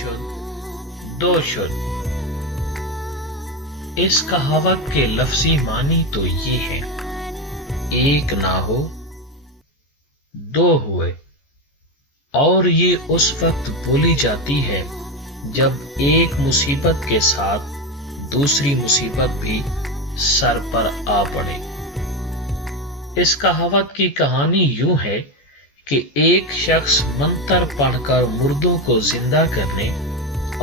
शुद्ध, दो शुद्ध। इस कहावत के लफ्जी मानी तो ये है, एक ना हो दो हुए। और ये उस वक्त बोली जाती है जब एक मुसीबत के साथ दूसरी मुसीबत भी सर पर आ पड़े। इस कहावत की कहानी यूं है कि एक शख्स मंत्र पढ़कर मुर्दों को जिंदा करने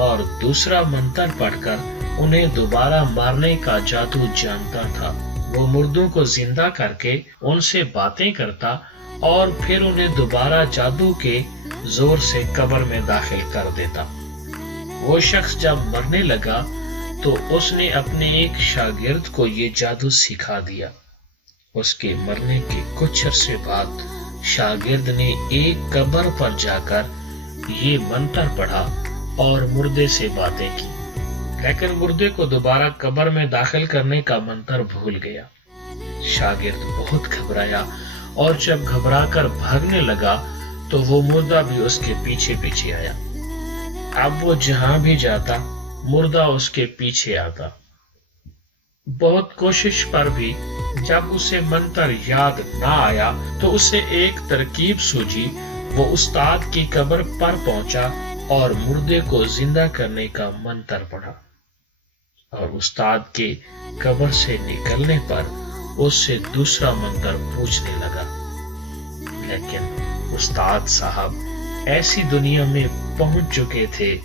और दूसरा मंत्र पढ़कर उन्हें दोबारा मारने का जादू जानता था। वो मुर्दों को जिंदा करके उनसे बातें करता और फिर उन्हें दोबारा जादू के जोर से कब्र में दाखिल कर देता। वो शख्स जब मरने लगा तो उसने अपने एक शागिर्द को ये जादू सिखा दिया। उसके मरने के कुछ अरसे बाद शागिर्द ने एक कब्र पर जाकर ये मंत्र पढ़ा और मुर्दे से बातें की, लेकिन मुर्दे को दोबारा कब्र में दाखिल करने का मंत्र भूल गया। शागिर्द बहुत घबराया और जब घबराकर भागने लगा तो वो मुर्दा भी उसके पीछे पीछे आया। अब वो जहां भी जाता मुर्दा उसके पीछे आता। बहुत कोशिश पर भी जब उसे मंत्र याद ना आया तो उसे एक तरकीब सूझी। वो उस्ताद की कब्र पर पहुंचा और मुर्दे को जिंदा करने का मंत्र पढ़ा और उस्ताद के कब्र से निकलने पर उससे दूसरा मंत्र पूछने लगा। लेकिन उस्ताद साहब ऐसी दुनिया में पहुंच चुके थे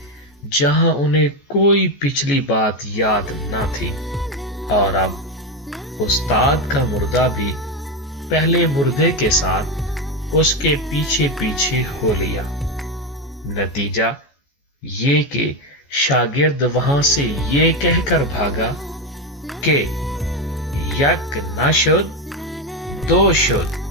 जहां उन्हें कोई पिछली बात याद न थी और अब उस्ताद का मुर्दा भी पहले मुर्दे के साथ उसके पीछे पीछे हो लिया। नतीजा ये कि शागिर्द वहां से ये कहकर भागा कि यक ना शुद्ध, दो शुद्ध।